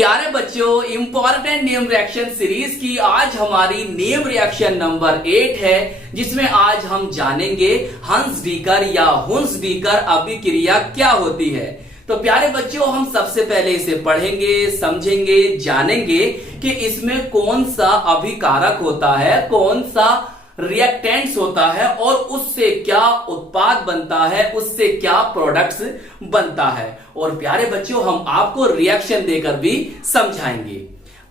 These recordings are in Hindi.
प्यारे बच्चों, इंपॉर्टेंट नेम रिएक्शन सीरीज की आज हमारी नेम रिएक्शन नंबर 8 है, जिसमें आज हम जानेंगे हंसडीकर या हुंसडीकर अभिक्रिया क्या होती है। तो प्यारे बच्चों, हम सबसे पहले इसे पढ़ेंगे, समझेंगे, जानेंगे कि इसमें कौन सा अभिकारक होता है, कौन सा रिएक्टेंट्स होता है और उससे क्या उत्पाद बनता है, उससे क्या प्रोडक्ट्स बनता है। और प्यारे बच्चों, हम आपको रिएक्शन देकर भी समझाएंगे।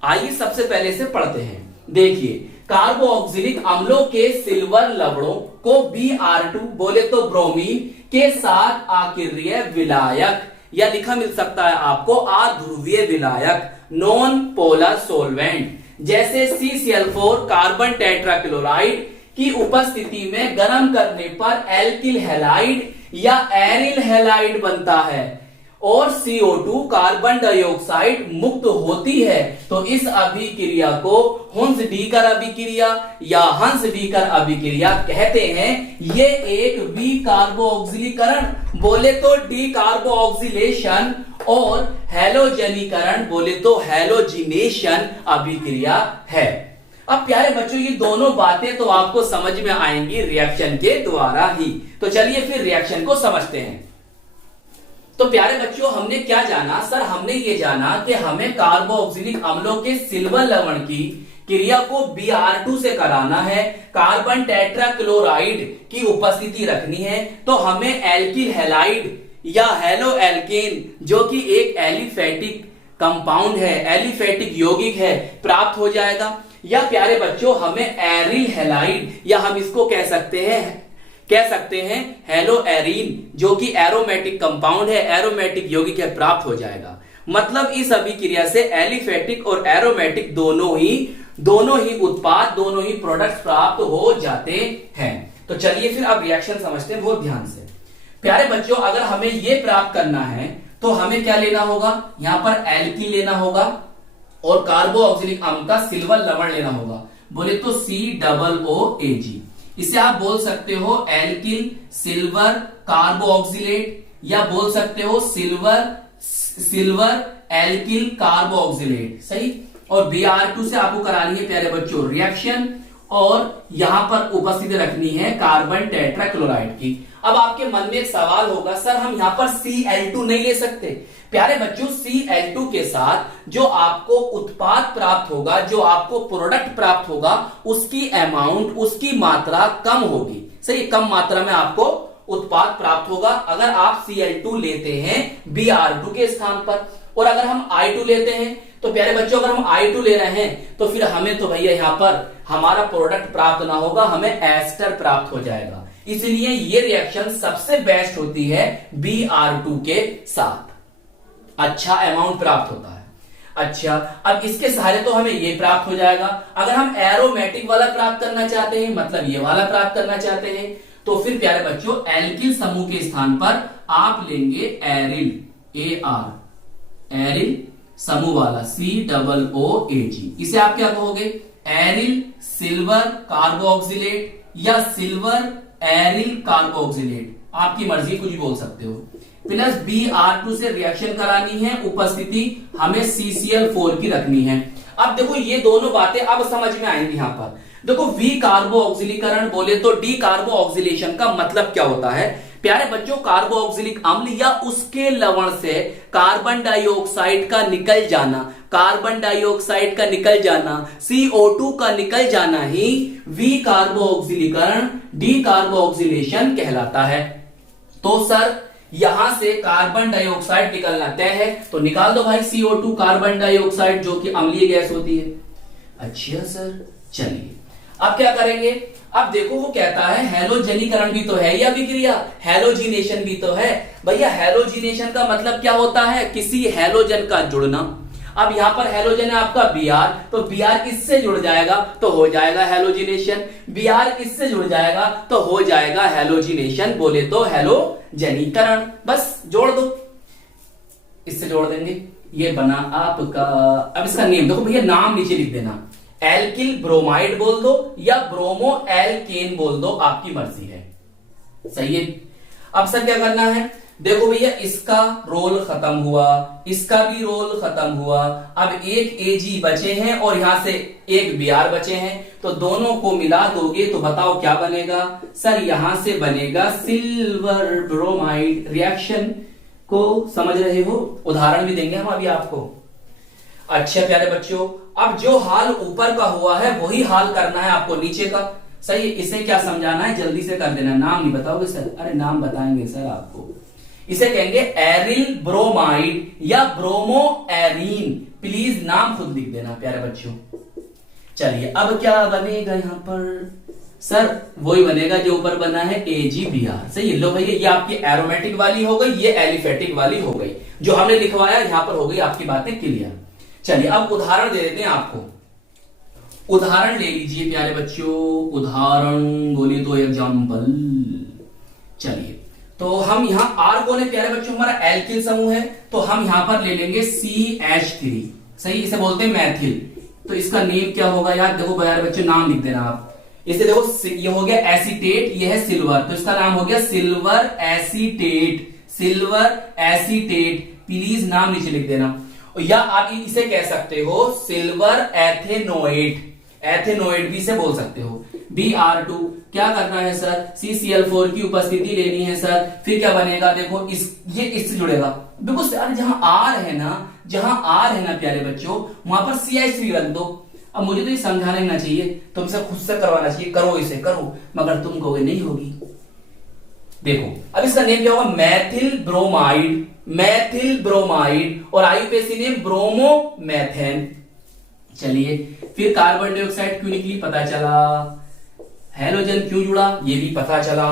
आइए सबसे पहले से पढ़ते हैं। देखिए, कार्बोक्सिलिक अम्लों के सिल्वर लवणों को Br2 बोले तो ब्रोमीन के साथ आकीर्य विलायक या लिखा मिल सकता है आपको अध्रुवीय विलायक नॉन पोलर सोलवेंट जैसे CCl4 कार्बन टेट्राक्लोराइड की उपस्थिति में गर्म करने पर एल्किल हैलाइड या एरिल हैलाइड बनता है और CO2 कार्बन डाइऑक्साइड मुक्त होती है। तो इस अभिक्रिया को हुंसडीकर अभिक्रिया या हंसडीकर अभिक्रिया कहते हैं। ये एक विकार्बोक्सिलीकरण बोले तो डीकार्बोक्सिलेशन और हैलोजनीकरण बोले तो हैलोजिनेशन अभिक्रिया है। अब प्यारे बच्चों, ये दोनों बातें तो आपको समझ में आएंगी रिएक्शन के द्वारा ही। तो चलिए फिर रिएक्शन को समझते हैं। तो प्यारे बच्चों, हमने क्या जाना? सर, हमने ये जाना कि हमें कार्बोक्सिलिक अम्लों के सिल्वर लवण की क्रिया को Br2 से कराना है, कार्बन टेट्राक्लोराइड की उपस्थिति रखनी है, तो हमें एल्किल हैलाइड या हेलो एल्केन जो कि एक एलिफेटिक कंपाउंड है, एलिफेटिक यौगिक है, प्राप्त हो जाएगा। या प्यारे बच्चों, हमें एरिल हैलाइड या हम इसको कह सकते हैं हेलो एरीन जो कि एरोमेटिक कंपाउंड है, एरोमेटिक यौगिक है, प्राप्त हो जाएगा। मतलब इस अभिक्रिया से एलिफेटिक और एरोमेटिक दोनों ही उत्पाद, दोनों ही प्रोडक्ट्स प्राप्त हो जाते हैं। तो चलिए फिर अब रिएक्शन समझते हैं बहुत ध्यान से। प्यारे बच्चों, अगर हमें यह प्राप्त करना है तो हमें क्या लेना होगा? यहां पर एल्किल लेना होगा और कार्बोक्सिलिक अम्ल का सिल्वर लवण लेना होगा, बोले तो COOAG। इसे आप बोल सकते हो एल्किल सिल्वर कार्बोक्सिलेट या बोल सकते हो सिल्वर एल्किल कार्बोक्सिलेट, सही। और Br2 से आपको करानी है प्यारे बच्चों रिएक्शन और यहां पर उपस्थिति रखनी है कार्बन टेट्राक्लोराइड की। अब आपके मन में एक सवाल होगा, सर हम यहां पर Cl2 नहीं ले सकते? प्यारे बच्चों, Cl2 के साथ जो आपको उत्पाद प्राप्त होगा, जो आपको प्रोडक्ट प्राप्त होगा, उसकी अमाउंट, उसकी मात्रा कम होगी, सही। कम मात्रा में आपको उत्पाद प्राप्त होगा अगर आप Cl2 लेते हैं Br2 के स्थान पर। और अगर हम I2 लेते हैं तो प्यारे बच्चों, अगर हम I2 ले रहे हैं तो फिर हमें तो भैया यहां पर हमारा प्रोडक्ट प्राप्त ना होगा, हमें एस्टर प्राप्त हो जाएगा। इसलिए ये रिएक्शन सबसे बेस्ट होती है Br2 के साथ, अच्छा अमाउंट प्राप्त होता है। अच्छा, अब इसके सहारे तो हमें ये प्राप्त हो जाएगा। अगर हम एरोमेटिक वाला प्राप्त करना चाहते हैं, मतलब ये वाला प्राप्त करना चाहते हैं, तो फिर प्यारे बच्चों एल्किल समूह के स्थान पर आप लेंगे एरिल, एरिल समूह वाला COOAG। इसे आप क्या कहोगे? एरिल सिल्वर कार्बोक्सिलेट या सिल्वर एरिल कार्बोक्सिलेट, आपकी मर्जी, कुछ भी बोल सकते हो। प्लस Br2 से रिएक्शन करानी है, उपस्थिति हमें CCl4 की रखनी है। अब देखो, ये दोनों बातें अब समझ में आएंगी। यहां पर देखो, विकार्बोक्सिलीकरण बोले तो डीकार्बोक्सिलेशन का मतलब क्या होता है? प्यारे बच्चों, कार्बोक्सिलिक अम्ल या उसके लवण से कार्बन डाइऑक्साइड का निकल जाना, कार्बन डाइऑक्साइड का निकल जाना, CO2 का निकल जाना ही विकार्बोक्सिलीकरण, डीकार्बोक्सिलेशन कहलाता है। तो सर, यहां से कार्बन डाइऑक्साइड निकलना तय है, तो निकाल दो भाई CO2 कार्बन डाइऑक्साइड जो कि अम्लीय गैस होती है। अच्छा सर, चलिए अब क्या करेंगे? अब देखो, वो कहता है हैलोजनीकरण भी तो है या अभिक्रिया, हैलोजिनेशन भी तो है। भैया, हैलोजिनेशन का मतलब क्या होता है? किसी हैलोजन का जुड़ना। अब यहां पर हैलोजन है आपका Br, तो Br इससे जुड़ जाएगा तो हो जाएगा हैलोजिनेशन, Br इससे जुड़ जाएगा तो हो जाएगा हैलोजिनेशन, बोले तो हैलोजनीकरण। बस जोड़ दो, इससे जोड़ देंगे, ये बना आपका। अब इसका नेम देखो भैया, नाम नीचे लिख देना, एल्किल ब्रोमाइड बोल दो या ब्रोमो एल्केन बोल दो, आपकी मर्जी है, सही है। अब सर क्या करना है? देखो भैया, इसका रोल खत्म हुआ, इसका भी रोल खत्म हुआ, अब एक Ag बचे हैं और यहां से एक Br बचे हैं, तो दोनों को मिला दोगे तो बताओ क्या बनेगा सर। यहां से बनेगा सिल्वर ब्रोमाइड। रिएक्शन को समझ रहे हो? उदाहरण भी देंगे हम अभी आपको। अच्छा प्यारे बच्चों, अब जो हाल ऊपर का हुआ है वही हाल करना है आपको नीचे का। सही, इसे क्या समझाना है जल्दी से कर देना। नाम नहीं बताओगे सर? अरे नाम बताएंगे सर आपको। इसे कहेंगे एरिल ब्रोमाइड या ब्रोमो एरीन। प्लीज नाम खुद लिख देना प्यारे बच्चों। चलिए अब क्या बनेगा यहां पर सर? वही बनेगा जो ऊपर बना है AgBr। सही, लो भैया, ये आपकी एरोमेटिक वाली हो गई, ये एलिफेटिक वाली हो गई। जो हमने लिखवाया यहां पर हो गई आपकी बातें क्लियर। चलिए अब उदाहरण दे देते हैं आपको। उदाहरण ले लीजिए प्यारे बच्चों, उदाहरण बोलिए तो एग्जाम्पल। चलिए तो हम यहां R कौन है प्यारे बच्चों? हमारा एल्किल समूह है, तो हम यहां पर ले लेंगे CH3। सही, इसे बोलते हैं मैथिल। तो इसका नेम क्या होगा यार? देखो प्यारे बच्चों, नाम लिख देना आप। इसे देखो, ये हो गया एसीटेट, ये है सिल्वर, तो इसका नाम हो गया silver acetate. Silver acetate, please नाम नीचे लिख देना। या आप इसे कह सकते हो सिल्वर एथेनोएट। एथेनोएट भी इसे बोल सकते हो। Br2 क्या करना है सर? CCl4 की उपस्थिति लेनी है सर। फिर क्या बनेगा? देखो ये इससे जुड़ेगा। बिल्कुल सर, जहां R है ना प्यारे बच्चों, वहां पर CH3 रख दो। अब मुझे तो ये समझाना ना चाहिए, तुमसे खुद से करवाना चाहिए। करो इसे करो, मगर तुम कहोगे नहीं होगी। देखो अब इसका नेम क्या होगा? मैथिल ब्रोमाइड। मैथिल ब्रोमाइड और आईयूपीएसी नेम ब्रोमोमेथेन। चलिए फिर कार्बन डाइऑक्साइड क्यों निकली पता चला, हेलोजन क्यों जुड़ा ये भी पता चला।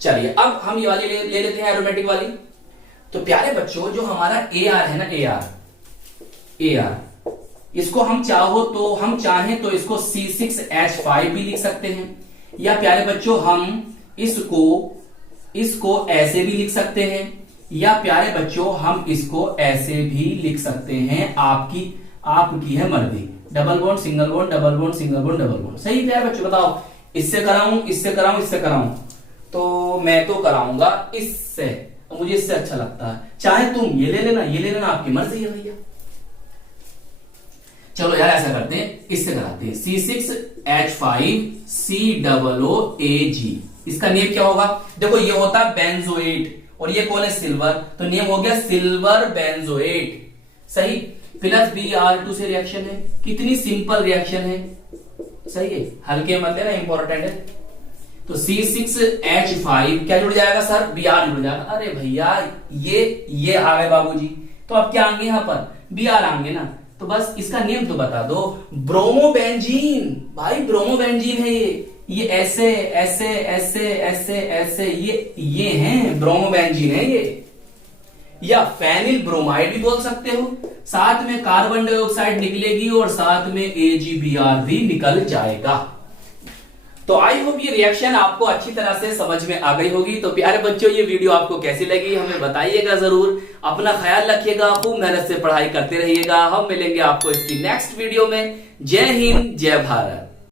चलिए अब हम ये वाली ले लेते हैं एरोमेटिक वाली। तो प्यारे बच्चों, जो हमारा AR है ना, AR इसको हम चाहें तो इसको C6H5 भी लिख सकते हैं, या प्यारे बच्चों हम इसको ऐसे भी लिख सकते हैं, या प्यारे बच्चों हम इसको ऐसे भी लिख सकते हैं। आपकी है मर्जी। Double bond single bond, double bond single bond, double bond. सही प्यारे बच्चों, बताओ इससे कराऊं, इससे कराऊं, इससे कराऊं? तो मैं तो कराऊंगा इससे, मुझे इससे अच्छा लगता है। चाहे तुम ये ले लेना, ये ले लेना, आपकी मर्जी है भैया। चलो यार ऐसा करते हैं, इससे कराते हैं। C6H5 COOAG। इसका नेम क्या होगा? देखो ये होता है बेंजोएट और ये कौन है? सिल्वर, तो नेम हो गया सिल्वर बेंजोएट। सही, प्लस Br2 से रिएक्शन है। कितनी सिंपल रिएक्शन है। सही है, हल्के मत लेना, इंपॉर्टेंट है। तो C6H5 क्या जुड़ जाएगा सर? Br जुड़ जाएगा। अरे भैया ये आ गए बाबूजी, तो अब क्या आएंगे यहाँ पर? Br आएंगे ना। तो बस इसका नेम तो बता दो, ब्रोमोबेंजीन। भाई ब्रोमोबेंजीन है ये ऐसे ऐसे ऐसे ऐसे ऐसे ये हैं, ब्रोमोबेंजीन है ये। या फेनिल ब्रोमाइड भी बोल सकते हो। साथ में कार्बन डाइऑक्साइड निकलेगी और साथ में AgBr भी निकल जाएगा। तो आई होप ये रिएक्शन आपको अच्छी तरह से समझ में आ गई होगी। तो प्यारे बच्चों, ये वीडियो आपको कैसी लगी हमें बताइएगा जरूर। अपना ख्याल रखिएगा, खूब मेहनत से पढ़ाई करते रहिएगा। हम मिलेंगे आपको इसकी नेक्स्ट वीडियो में। जय हिंद, जय भारत।